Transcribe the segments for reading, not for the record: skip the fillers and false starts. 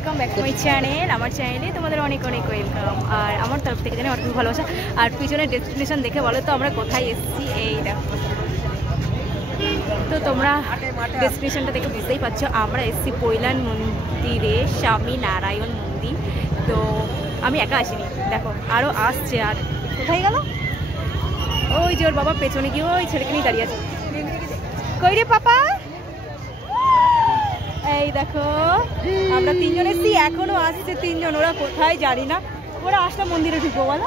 Welcome back to my channel. আমার চ্যানেলে তোমাদের অনেক অনেক ওয়েলকাম। আর আমার তরফ থেকে জানি অনেক ভালোবাসা। আর পিছনে ডেস্টিনেশন দেখে বলো তো আমরা কোথায় এসেছি। এই দেখো, তো তোমরা ডেস্টিনেশনটা দেখে বুঝতেই পারছো আমরা এসেছি পৈলান মন্দিরে, স্বামী নারায়ণ মন্দির। তো আমি একা আসিনি, দেখো আরও আসছে। আর কোথায় গেল ওই যে ওর বাবা পেছনে গিয়ে ওই ছেলেকে নিয়ে দাঁড়িয়ে আছে। কই রে পাপা? এই দেখো আমরা তিনজন এসেছি, এখনো আসছে তিনজন। ওরা কোথায় জানি না, ওরা আসলে মন্দিরে ঢুকবো বলো।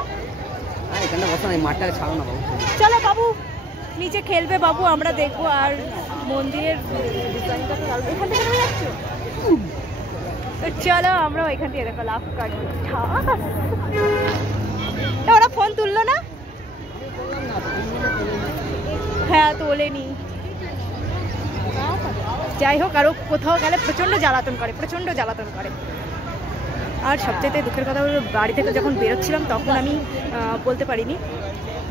চলো বাবু নিচে খেলবে বাবু, আমরা দেখবো। আর মন্দিরের ডিজাইনটা তো ভালো। এখান থেকে তুমি যাচ্ছ, তো চলো আমরা এখান থেকে দেখো লাভ কাটবো। ওরা ফোন তুললো না? হ্যাঁ তোলেনি। যাই হোক, আরও কোথাও গেলে প্রচণ্ড জ্বালাতন করে, প্রচণ্ড জ্বালাতন করে। আর সবচেয়ে দুঃখের কথা হলো বাড়ি থেকে যখন বেরোচ্ছিলাম তখন আমি বলতে পারিনি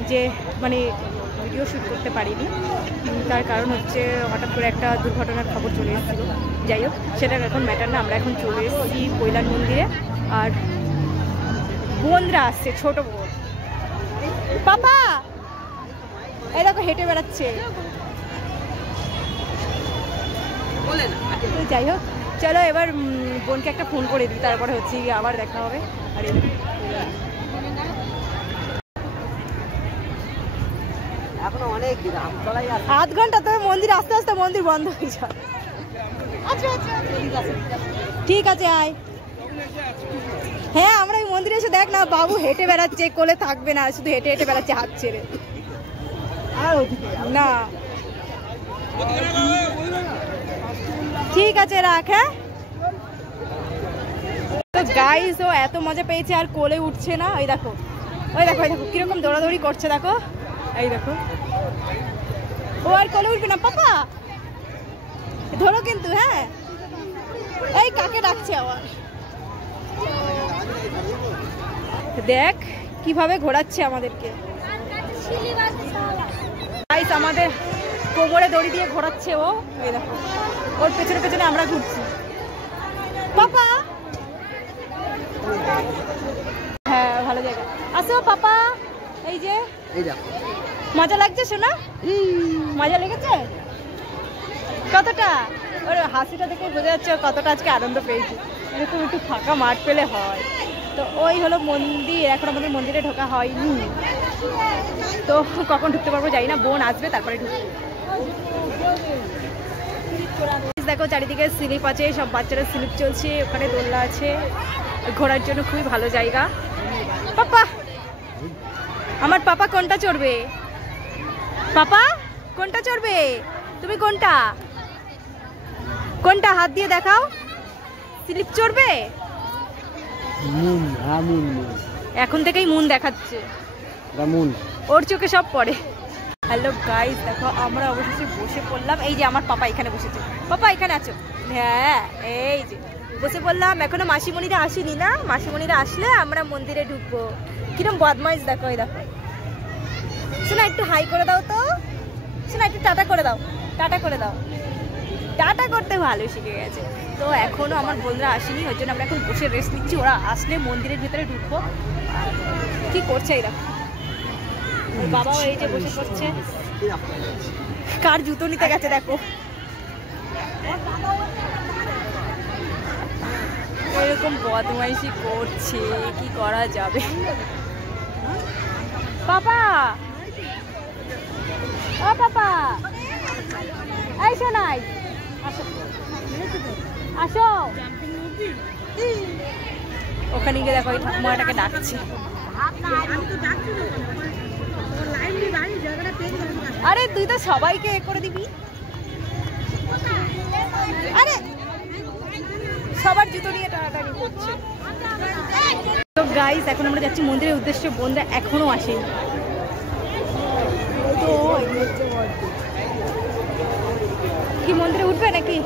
যে মানে ভিডিও শ্যুট করতে পারিনি। তার কারণ হচ্ছে হঠাৎ করে একটা দুর্ঘটনার খবর চলে এসেছিলো। যাই হোক সেটার এখন ম্যাটার না। আমরা এখন চলে এসেছি পৈলান মন্দিরে। আর বোনরা আসছে, ছোট বোন। পাপা এই দেখো হেঁটে বেড়াচ্ছে। যাই হোক চলো এবার বোনকে একটা ফোন করে দিই, তারপরে হচ্ছে আবার দেখা হবে। আর এখনো অনেক আধ ঘন্টা তবে মন্দির আস্তে আস্তে মন্দির বন্ধ হয়ে যাবে। ঠিক আছে আয়। হ্যাঁ আমরা এই মন্দিরে এসে দেখ না, বাবু হেঁটে বেড়াচ্ছে, কোলে থাকবে না, শুধু হেঁটে হেঁটে বেড়াচ্ছে হাত ছেড়ে। না ঠিক আছে রাখ। হ্যাঁ তো গাইস ও এত মজা পেয়েছে আর কোলে উঠছে না। ওই দেখো ওই দেখো ওই দেখো কিরকম দৌড়াদৌড়ি করছে দেখো। এই দেখো ও আর কোলে উঠবে না। পাপা ধরো কিন্তু। হ্যাঁ এই কাকে ডাকছে আবার, দেখ কিভাবে ঘোরাচ্ছে আমাদেরকে। গাইস আমাদের কোমরে দড়ি দিয়ে ঘোরাচ্ছে ও। এই দেখো ওর পেছনে পেছনে আমরা ঘুরছি। পাপা হ্যাঁ ভালো জায়গা। আসো পাপা, এই যে মজা লাগছে শোনা? মজা লেগেছে কতটা? ওর হাসিটা দেখে বোঝা যাচ্ছে কতটা আজকে আনন্দ পেয়েছি। এরকম একটু ফাঁকা মাঠ পেলে হয়। তো ওই হলো মন্দির, এখন আমাদের মন্দিরে ঢোকা হয়নি, তো কখন ঢুকতে পারবো জানি না। বোন আসবে তারপরে ঢুকবো। দেখো চারিদিকে স্লিপ আছে, সব বাচ্চারা স্লিপ চলছে, ওখানে দোলনা আছে, ঘোরার জন্য খুবই ভালো জায়গা। পাপা আমার পাপা কোনটা চড়বে? পাপা কোনটা চড়বে? তুমি কোনটা কোনটা হাত দিয়ে দেখাও। স্লিপ চড়বে? এখন থেকেই মুন দেখাচ্ছে, ওর চোখে সব পড়ে। হ্যালো গাইস দেখো আমরা অবশেষে বসে পড়লাম। এই যে আমার পাপা এখানে বসেছে। পাপা এখানে আছো? হ্যাঁ এই যে বসে পড়লাম। এখনো মাসিমণিরা আসেনি না, মাসিমণিরা আসলে আমরা মন্দিরে ঢুকবো। কিরম বদমাইশ দেখো। এই দেখো শোনা একটু হাই করে দাও তো, শোনা একটু টাটা করে দাও, টাটা করে দাও। টাটা করতে ভালো শিখে গেছে। তো এখনো আমার বোনরা আসেনি, ওই জন্য আমরা এখন বসে রেস্ট নিচ্ছি। ওরা আসলে মন্দিরের ভিতরে ঢুকবো। কি করছে এই দেখো, বাবাও এই যে বসে পড়ছে। কার জুতো নিতে গেছে দেখো। এরকম বদমাইশি করছে, কি করা যাবে। পাপা ও পাপা এই শোনাই আসো আসো। ওখানে গিয়ে দেখো ওই ঠাকুমাটাকে ডাকছি। আরে তুই তো সবাইকে এ করে দিবি। আরে সবার জুতো নিয়ে টানাটানি করছে। তো গাইস এখন আমরা যাচ্ছি মন্দিরের উদ্দেশ্যে। বোনরা এখনো আসেনি। তো কি মন্দিরে উঠবে নাকি?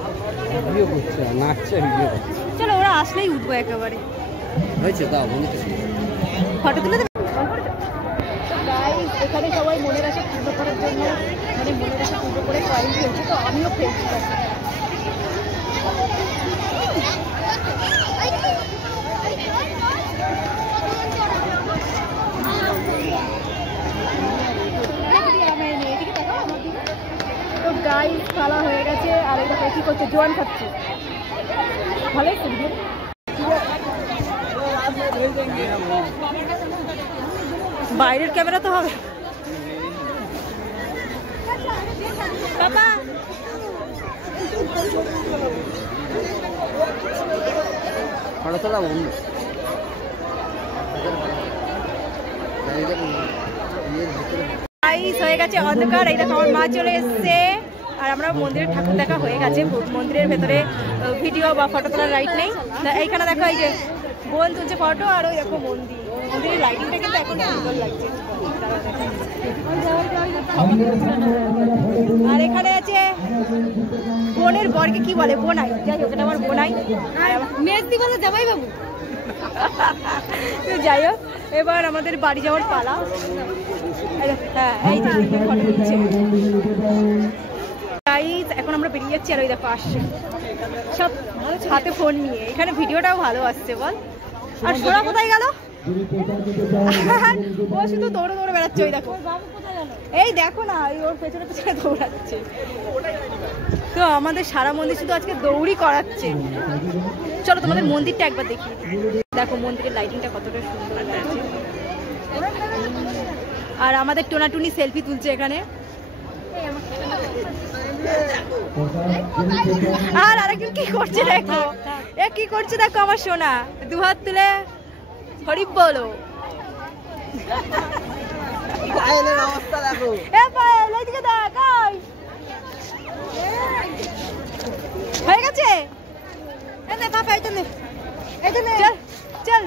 চলো ওরা আসলেই উঠবো একেবারে। ফটো তুলে দেবে। এখানে সবাই মনের আশা পূর্ণ করার জন্য, মানে মনের আশা পূর্ণ করে কয়েন খেলছে। তো আমিও খেলছি। জোয়ান খাচ্ছি ভালো বাইরের ক্যামেরা তো হবে বাবা হয়ে গেছে অন্ধকার। এই দেখো আমার মা চলে এসছে আর আমরা মন্দিরের ঠাকুর দেখা হয়ে গেছে। মন্দিরের ভেতরে ভিডিও বা ফটো তোলার রাইট নেই। এইখানে দেখো এই যে বোন তুলছে ফটো আর ওই দেখো মন্দিরের লাইটিংটা কিন্তু এখন সুন্দর লাগছে। আর এখানে আছে বোনের বরকে কি বলে বোনাই, যাই হোক এটা আমার বোনাই মেজদি বলে জামাই বাবু। যাই হোক এবার আমাদের বাড়ি যাওয়ার পালা। হ্যাঁ এই যে ফটো দিচ্ছে। এখন আমরা বেরিয়ে যাচ্ছি আর ওই দেখো আসছে সব হাতে ফোন নিয়ে। এখানে ভিডিওটাও ভালো আসছে বল। আর সোনা কোথায় গেল? ও শুধু দৌড়ে দৌড়ে বেড়াচ্ছে। ওই দেখো এই দেখো না ওর পেছনে পেছনে দৌড়াচ্ছে। তো আমাদের সারা মন্দির শুধু আজকে দৌড়ই করাচ্ছে। চলো তোমাদের মন্দিরটা একবার দেখি। দেখো মন্দিরের লাইটিংটা কতটা সুন্দর লাগছে। আর আমাদের টোনাটুনি সেলফি তুলছে এখানে। আর আরেকজন কি করছে দেখো, এ কি করছে দেখো আমার সোনা দুহাত তুলে হরি বলো। অবস্থা দেখো হয়ে গেছে। চল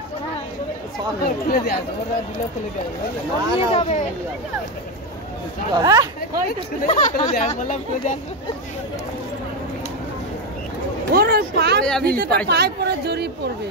পায়ে পরে জড়িয়ে পড়বে।